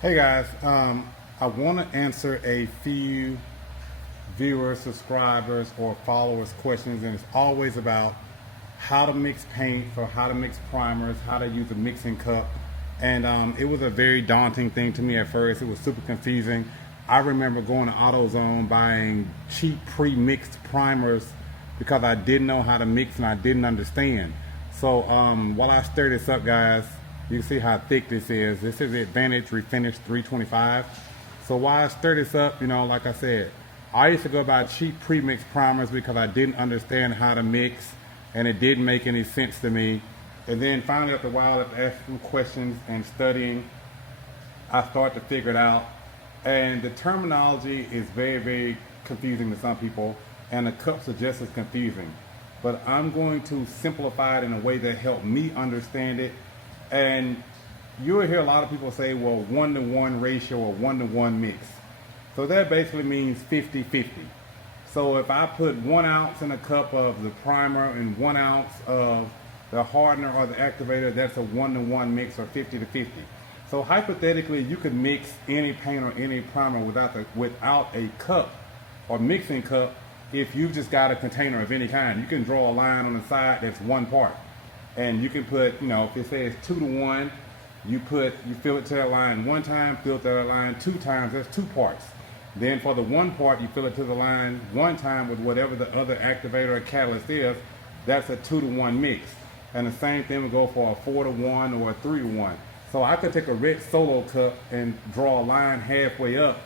Hey guys, I want to answer a few viewers, subscribers, or followers questions, and it's always about how to mix paint or how to mix primers, how to use a mixing cup. And it was a very daunting thing to me at first. It was super confusing. I remember going to AutoZone buying cheap pre-mixed primers because I didn't know how to mix and I didn't understand. So while I stir this up, guys, you can see how thick this is. This is the Advantage Refinish 325. So while I stir this up, like I said, I used to go buy cheap pre-mixed primers because I didn't understand how to mix and it didn't make any sense to me. And then finally, after a while, after asking questions and studying, I started to figure it out. And the terminology is very, very confusing to some people, and the cups are just as confusing. But I'm going to simplify it in a way that helped me understand it. And you'll hear a lot of people say, well, 1-to-1 ratio or 1-to-1 mix. So that basically means 50-50. So if I put 1 ounce in a cup of the primer and 1 ounce of the hardener or the activator, that's a 1-to-1 mix or 50-50. So hypothetically, you could mix any paint or any primer without a cup or mixing cup if you've just got a container of any kind. You can draw a line on the side that's 1 part. And you can put, if it says 2-to-1, you fill it to that line 1 time, fill it to that line 2 times, that's 2 parts. Then for the 1 part, you fill it to the line 1 time with whatever the other activator or catalyst is, that's a 2-to-1 mix. And the same thing would go for a 4-to-1 or a 3-to-1. So I could take a red Solo cup and draw a line halfway up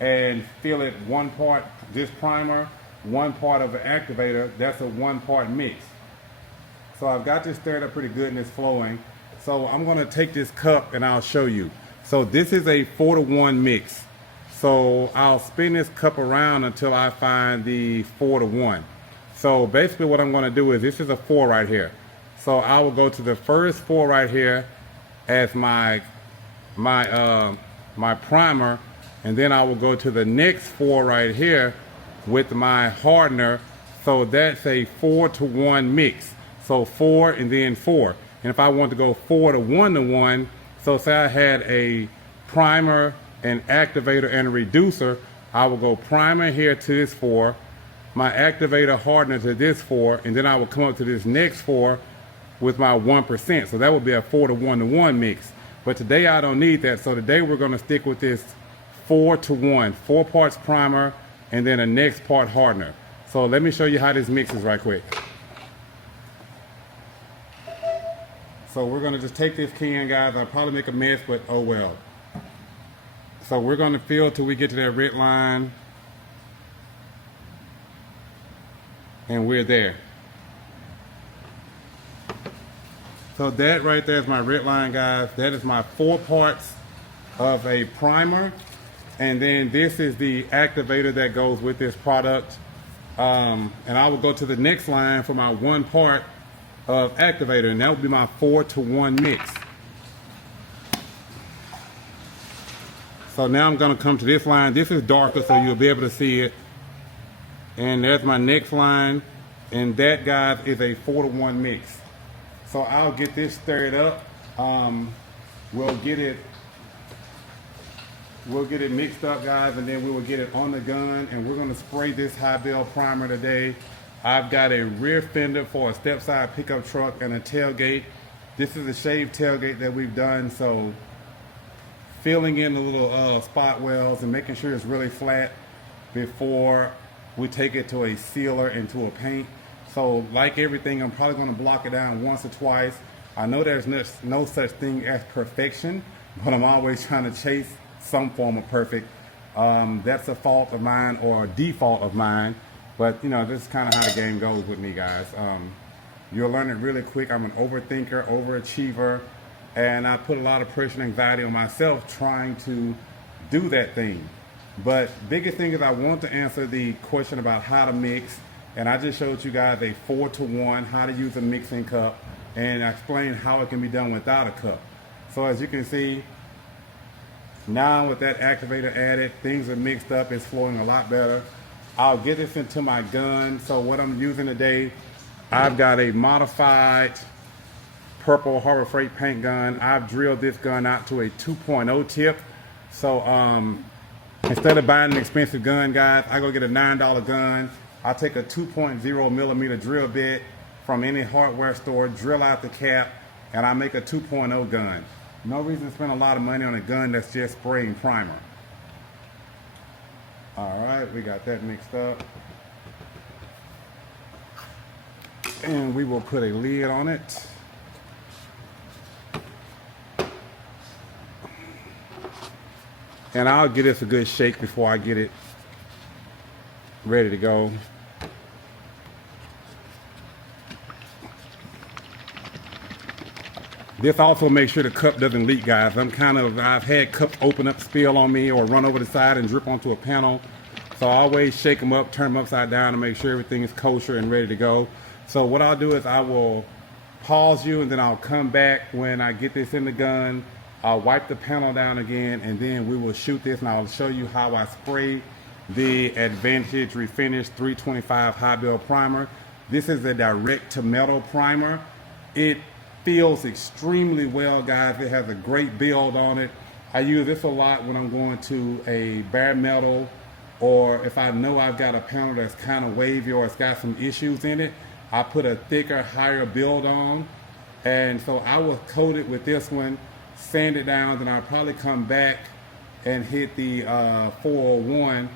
and fill it 1 part just primer, 1 part of the activator, that's a 1 part mix. So I've got this stirred up pretty good and it's flowing. So I'm gonna take this cup and I'll show you. So this is a 4-to-1 mix. So I'll spin this cup around until I find the 4-to-1. So basically what I'm gonna do is, this is a 4 right here. So I will go to the first 4 right here as my primer, and then I will go to the next 4 right here with my hardener. So that's a 4-to-1 mix. So 4 and then 4. And if I want to go 4-to-1, so say I had a primer, an activator, and a reducer, I will go primer here to this 4, my activator hardener to this 4, and then I will come up to this next 4 with my 1%. So that would be a 4-to-1 mix. But today I don't need that. So today we're going to stick with this 4-to-1, 4 parts primer, and then a next part hardener. So let me show you how this mixes right quick. So we're gonna just take this can, guys. I'll probably make a mess, but oh well. So we're gonna fill till we get to that red line. And we're there. So that right there is my red line, guys. That is my 4 parts of a primer. And then this is the activator that goes with this product. And I will go to the next line for my 1 part of activator, and that would be my 4-to-1 mix. So now I'm going to come to this line. This is darker, so you'll be able to see it. And there's my next line, and that, guys, is a 4-to-1 mix. So I'll get this stirred up. We'll get it mixed up, guys, and then we will get it on the gun, and we're going to spray this high bell primer today. I've got a rear fender for a step-side pickup truck and a tailgate. This is a shaved tailgate that we've done, so filling in the little spot wells and making sure it's really flat before we take it to a sealer and to a paint. So like everything, I'm probably going to block it down once or twice. I know there's no such thing as perfection, but I'm always trying to chase some form of perfect. That's a fault of mine or a default of mine. But this is kind of how the game goes with me, guys. You'll learn it really quick. I'm an overthinker, overachiever, and I put a lot of pressure and anxiety on myself trying to do that thing. But biggest thing is I want to answer the question about how to mix, and I just showed you guys a 4-to-1, how to use a mixing cup, and I explained how it can be done without a cup. So as you can see, now with that activator added, things are mixed up, it's flowing a lot better. I'll get this into my gun. So what I'm using today, I've got a modified purple Harbor Freight paint gun. I've drilled this gun out to a 2.0 tip. So instead of buying an expensive gun, guys, I go get a $9 gun. I take a 2.0 millimeter drill bit from any hardware store, drill out the cap, and I make a 2.0 gun. No reason to spend a lot of money on a gun that's just spraying primer. All right, we got that mixed up. And we will put a lid on it. And I'll give this a good shake before I get it ready to go. This also makes sure the cup doesn't leak, guys. I've had cups open up, spill on me, or run over the side and drip onto a panel. So I always shake them up, turn them upside down to make sure everything is kosher and ready to go. So what I'll do is I will pause you, and then I'll come back when I get this in the gun. I'll wipe the panel down again, and then we will shoot this, and I'll show you how I spray the Advantage Refinish 325 high build primer. This is a direct to metal primer. It feels extremely well, guys. It has a great build on it. I use this a lot when I'm going to a bare metal, or if I know I've got a panel that's kind of wavy or it's got some issues in it, I put a thicker, higher build on. And so I will coat it with this one, sand it down, then I'll probably come back and hit the 401,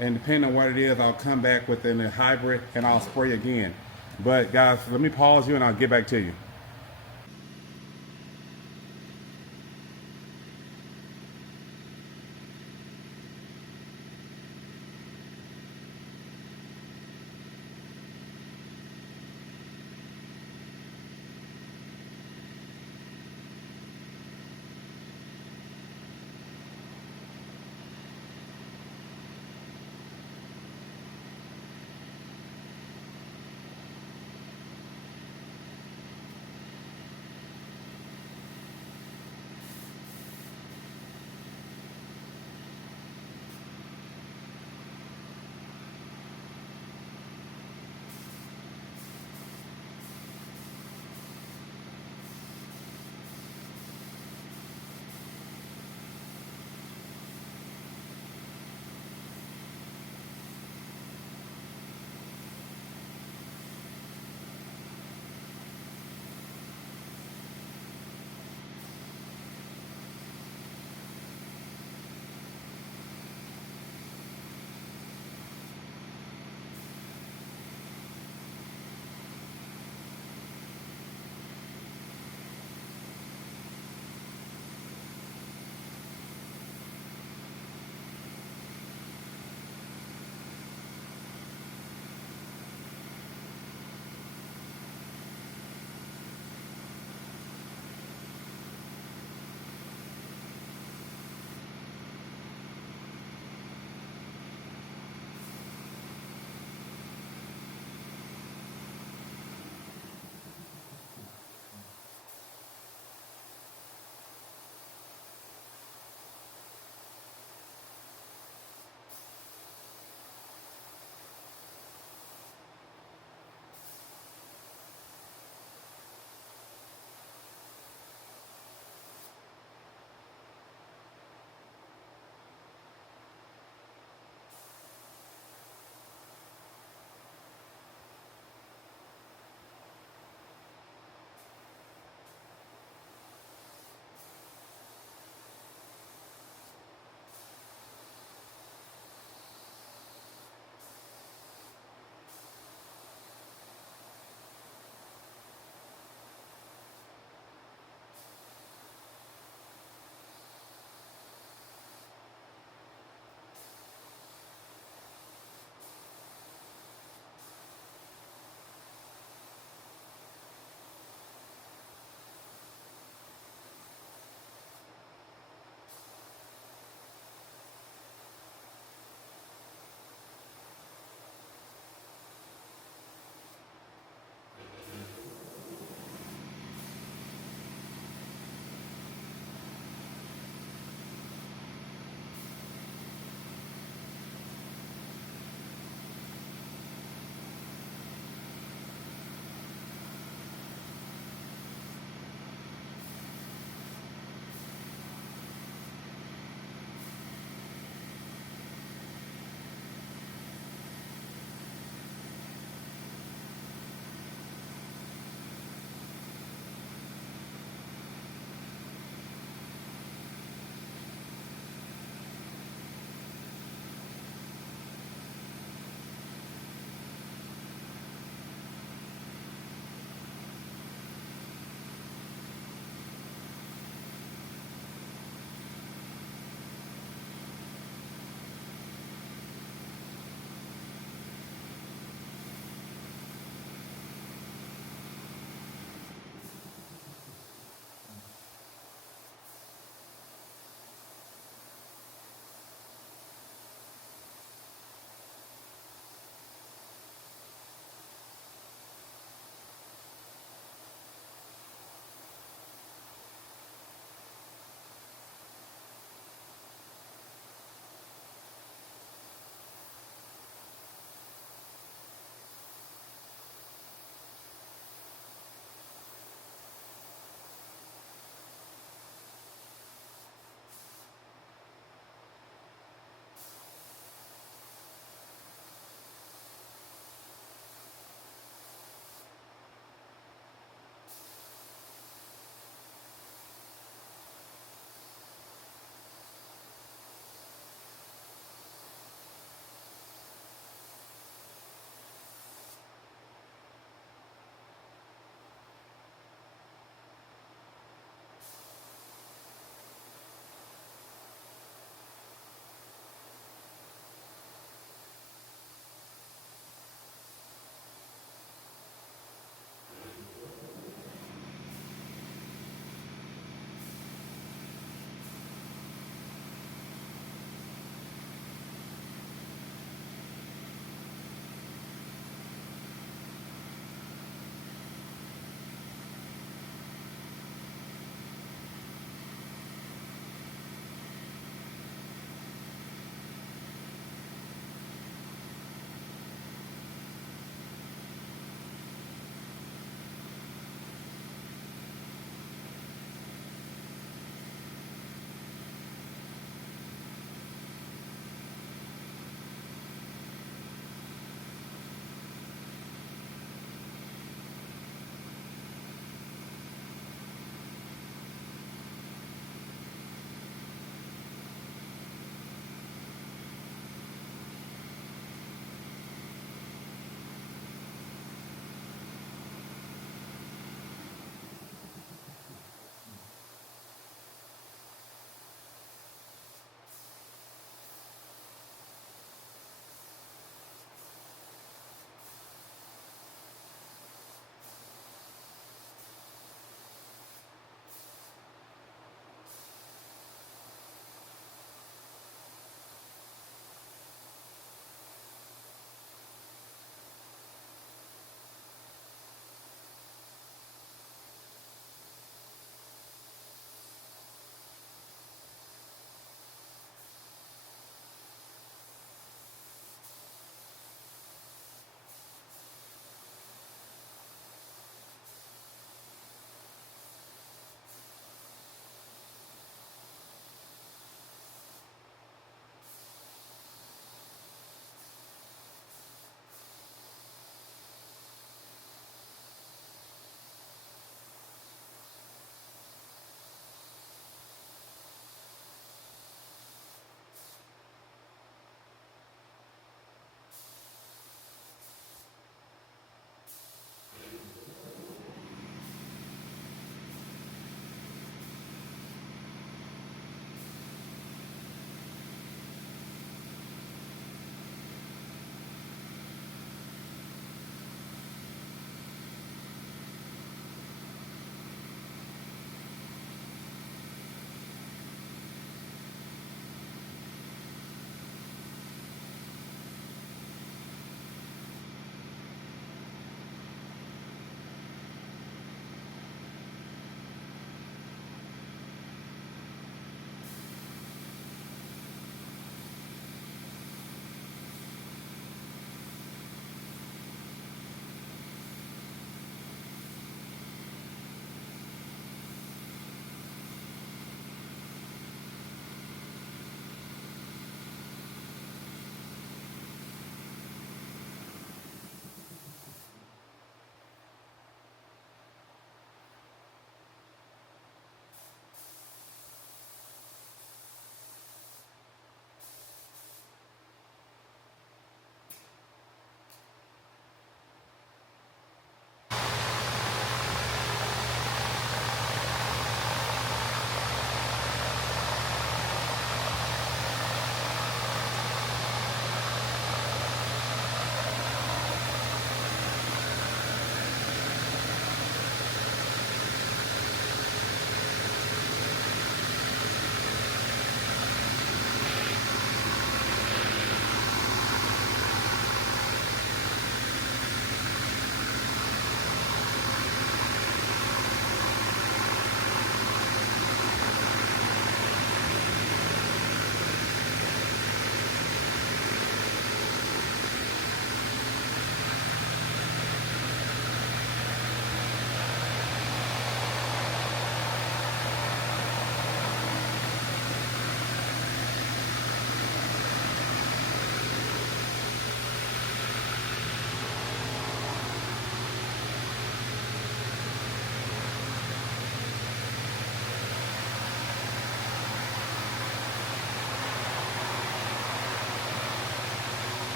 and depending on what it is, I'll come back with a hybrid and I'll spray again. But guys, let me pause you and I'll get back to you.